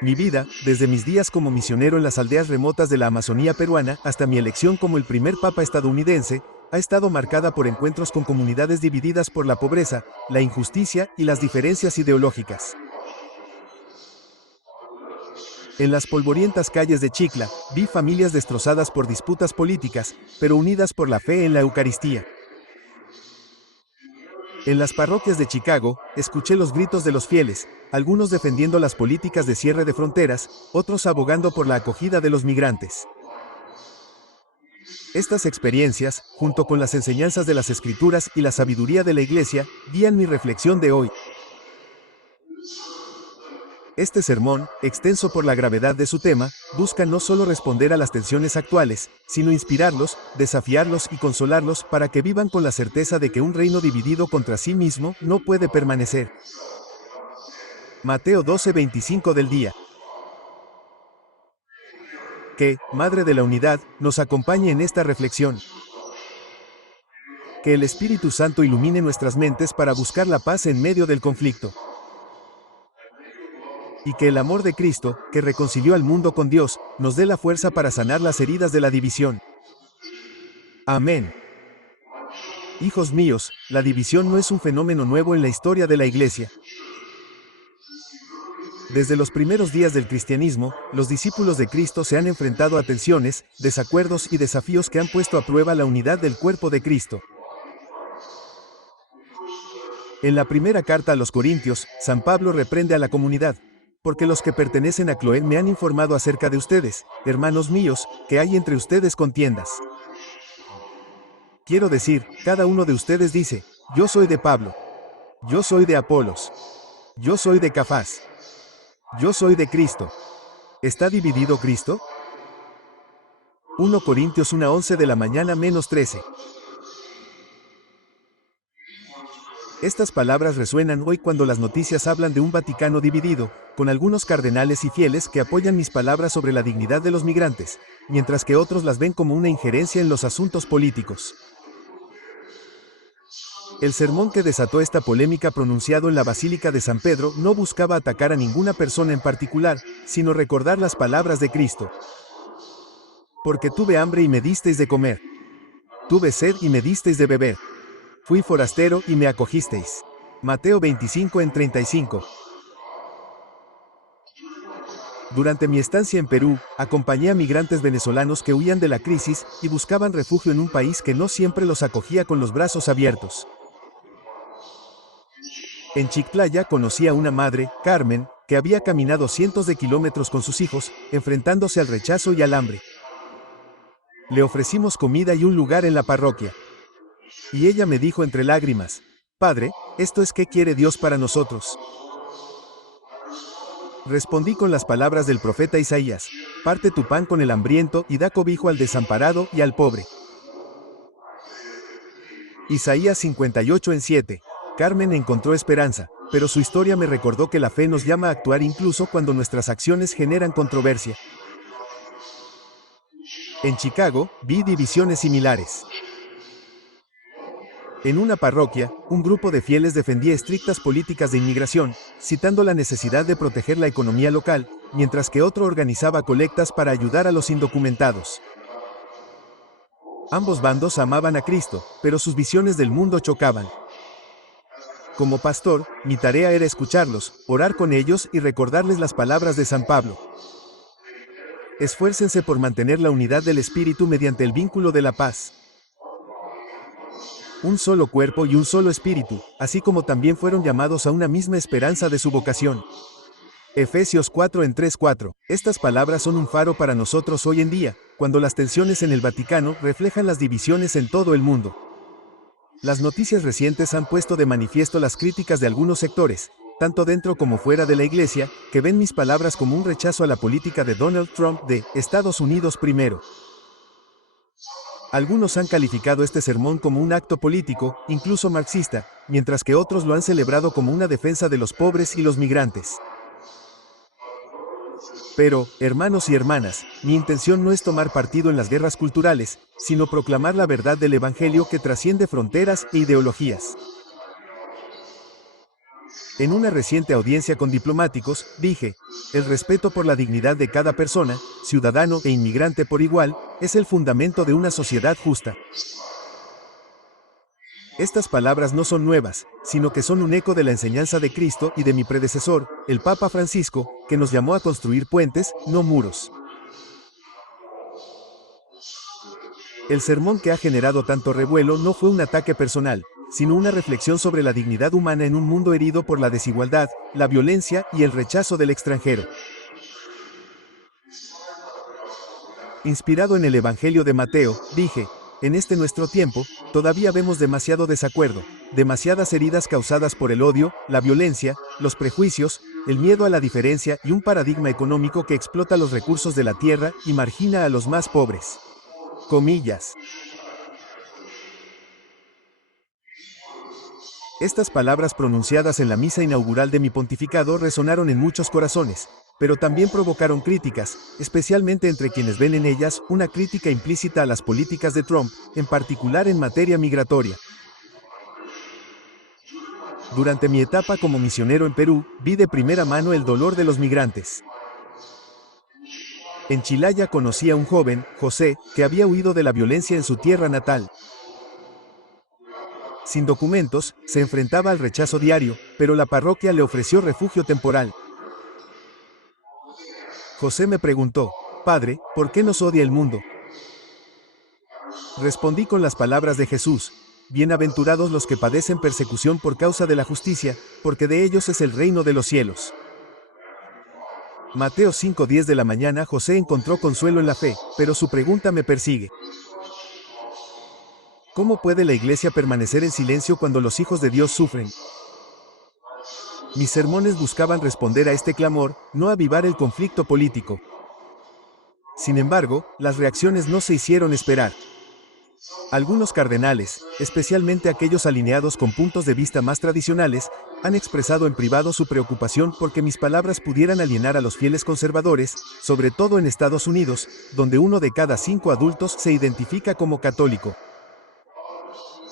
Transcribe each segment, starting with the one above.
Mi vida, desde mis días como misionero en las aldeas remotas de la Amazonía peruana hasta mi elección como el primer papa estadounidense, ha estado marcada por encuentros con comunidades divididas por la pobreza, la injusticia y las diferencias ideológicas. En las polvorientas calles de Chicla, vi familias destrozadas por disputas políticas, pero unidas por la fe en la Eucaristía. En las parroquias de Chicago, escuché los gritos de los fieles, algunos defendiendo las políticas de cierre de fronteras, otros abogando por la acogida de los migrantes. Estas experiencias, junto con las enseñanzas de las Escrituras y la sabiduría de la Iglesia, guían mi reflexión de hoy. Este sermón, extenso por la gravedad de su tema, busca no solo responder a las tensiones actuales, sino inspirarlos, desafiarlos y consolarlos para que vivan con la certeza de que un reino dividido contra sí mismo no puede permanecer. Mateo 12:25 del día. Que, Madre de la Unidad, nos acompañe en esta reflexión. Que el Espíritu Santo ilumine nuestras mentes para buscar la paz en medio del conflicto. Y que el amor de Cristo, que reconcilió al mundo con Dios, nos dé la fuerza para sanar las heridas de la división. Amén. Hijos míos, la división no es un fenómeno nuevo en la historia de la Iglesia. Desde los primeros días del cristianismo, los discípulos de Cristo se han enfrentado a tensiones, desacuerdos y desafíos que han puesto a prueba la unidad del cuerpo de Cristo. En la primera carta a los Corintios, San Pablo reprende a la comunidad. Porque los que pertenecen a Cloé me han informado acerca de ustedes, hermanos míos, que hay entre ustedes contiendas. Quiero decir, cada uno de ustedes dice, yo soy de Pablo. Yo soy de Apolos. Yo soy de Cefas. Yo soy de Cristo. ¿Está dividido Cristo? 1 Corintios 1:11 de la mañana -13. Estas palabras resuenan hoy cuando las noticias hablan de un Vaticano dividido, con algunos cardenales y fieles que apoyan mis palabras sobre la dignidad de los migrantes, mientras que otros las ven como una injerencia en los asuntos políticos. El sermón que desató esta polémica pronunciado en la Basílica de San Pedro no buscaba atacar a ninguna persona en particular, sino recordar las palabras de Cristo. Porque tuve hambre y me disteis de comer. Tuve sed y me disteis de beber. Fui forastero y me acogisteis. Mateo 25:35. Durante mi estancia en Perú, acompañé a migrantes venezolanos que huían de la crisis y buscaban refugio en un país que no siempre los acogía con los brazos abiertos. En Chiclayo conocí a una madre, Carmen, que había caminado cientos de kilómetros con sus hijos, enfrentándose al rechazo y al hambre. Le ofrecimos comida y un lugar en la parroquia. Y ella me dijo entre lágrimas, Padre, ¿esto es qué quiere Dios para nosotros? Respondí con las palabras del profeta Isaías, parte tu pan con el hambriento y da cobijo al desamparado y al pobre. Isaías 58:7. Carmen encontró esperanza, pero su historia me recordó que la fe nos llama a actuar incluso cuando nuestras acciones generan controversia. En Chicago, vi divisiones similares. En una parroquia, un grupo de fieles defendía estrictas políticas de inmigración, citando la necesidad de proteger la economía local, mientras que otro organizaba colectas para ayudar a los indocumentados. Ambos bandos amaban a Cristo, pero sus visiones del mundo chocaban. Como pastor, mi tarea era escucharlos, orar con ellos y recordarles las palabras de San Pablo. Esfuércense por mantener la unidad del Espíritu mediante el vínculo de la paz. Un solo cuerpo y un solo espíritu, así como también fueron llamados a una misma esperanza de su vocación. Efesios 4:3-4. Estas palabras son un faro para nosotros hoy en día, cuando las tensiones en el Vaticano reflejan las divisiones en todo el mundo. Las noticias recientes han puesto de manifiesto las críticas de algunos sectores, tanto dentro como fuera de la Iglesia, que ven mis palabras como un rechazo a la política de Donald Trump de Estados Unidos primero. Algunos han calificado este sermón como un acto político, incluso marxista, mientras que otros lo han celebrado como una defensa de los pobres y los migrantes. Pero, hermanos y hermanas, mi intención no es tomar partido en las guerras culturales, sino proclamar la verdad del Evangelio que trasciende fronteras e ideologías. En una reciente audiencia con diplomáticos, dije, el respeto por la dignidad de cada persona, ciudadano e inmigrante por igual, es el fundamento de una sociedad justa. Estas palabras no son nuevas, sino que son un eco de la enseñanza de Cristo y de mi predecesor, el Papa Francisco, que nos llamó a construir puentes, no muros. El sermón que ha generado tanto revuelo no fue un ataque personal, sino una reflexión sobre la dignidad humana en un mundo herido por la desigualdad, la violencia y el rechazo del extranjero. Inspirado en el Evangelio de Mateo, dije, en este nuestro tiempo, todavía vemos demasiado desacuerdo, demasiadas heridas causadas por el odio, la violencia, los prejuicios, el miedo a la diferencia y un paradigma económico que explota los recursos de la tierra y margina a los más pobres. Comillas. Estas palabras pronunciadas en la misa inaugural de mi pontificado resonaron en muchos corazones, pero también provocaron críticas, especialmente entre quienes ven en ellas una crítica implícita a las políticas de Trump, en particular en materia migratoria. Durante mi etapa como misionero en Perú, vi de primera mano el dolor de los migrantes. En Chilaya conocí a un joven, José, que había huido de la violencia en su tierra natal. Sin documentos, se enfrentaba al rechazo diario, pero la parroquia le ofreció refugio temporal. José me preguntó, Padre, ¿por qué nos odia el mundo? Respondí con las palabras de Jesús, bienaventurados los que padecen persecución por causa de la justicia, porque de ellos es el reino de los cielos. Mateo 5:10 de la mañana. José encontró consuelo en la fe, pero su pregunta me persigue. ¿Cómo puede la iglesia permanecer en silencio cuando los hijos de Dios sufren? Mis sermones buscaban responder a este clamor, no avivar el conflicto político. Sin embargo, las reacciones no se hicieron esperar. Algunos cardenales, especialmente aquellos alineados con puntos de vista más tradicionales, han expresado en privado su preocupación porque mis palabras pudieran alienar a los fieles conservadores, sobre todo en Estados Unidos, donde 1 de cada 5 adultos se identifica como católico.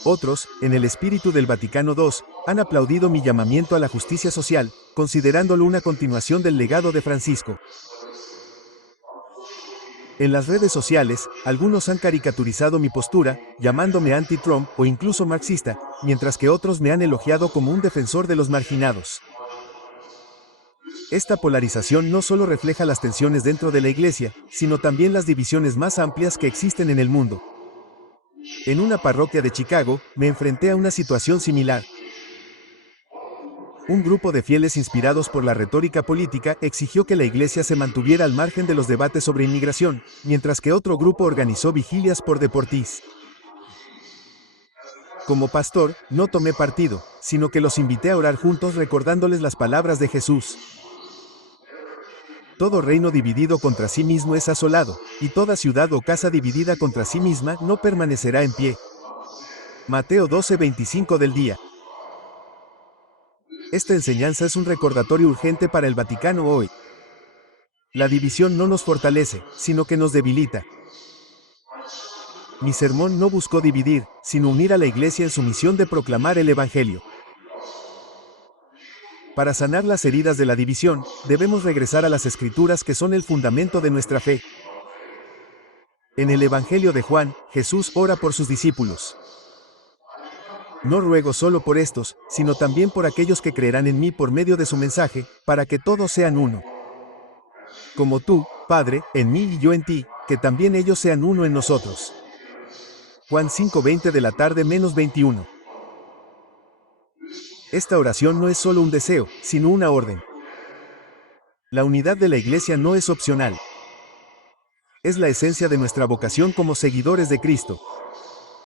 Otros, en el espíritu del Vaticano II, han aplaudido mi llamamiento a la justicia social, considerándolo una continuación del legado de Francisco. En las redes sociales, algunos han caricaturizado mi postura, llamándome anti-Trump o incluso marxista, mientras que otros me han elogiado como un defensor de los marginados. Esta polarización no solo refleja las tensiones dentro de la iglesia, sino también las divisiones más amplias que existen en el mundo. En una parroquia de Chicago, me enfrenté a una situación similar. Un grupo de fieles inspirados por la retórica política exigió que la iglesia se mantuviera al margen de los debates sobre inmigración, mientras que otro grupo organizó vigilias por deportís. Como pastor, no tomé partido, sino que los invité a orar juntos recordándoles las palabras de Jesús. Todo reino dividido contra sí mismo es asolado, y toda ciudad o casa dividida contra sí misma no permanecerá en pie. Mateo 12:25 del día. Esta enseñanza es un recordatorio urgente para el Vaticano hoy. La división no nos fortalece, sino que nos debilita. Mi sermón no buscó dividir, sino unir a la iglesia en su misión de proclamar el Evangelio. Para sanar las heridas de la división, debemos regresar a las Escrituras que son el fundamento de nuestra fe. En el Evangelio de Juan, Jesús ora por sus discípulos. No ruego solo por estos, sino también por aquellos que creerán en mí por medio de su mensaje, para que todos sean uno. Como tú, Padre, en mí y yo en ti, que también ellos sean uno en nosotros. Juan 5:20 de la tarde menos 21. Esta oración no es solo un deseo, sino una orden. La unidad de la iglesia no es opcional. Es la esencia de nuestra vocación como seguidores de Cristo.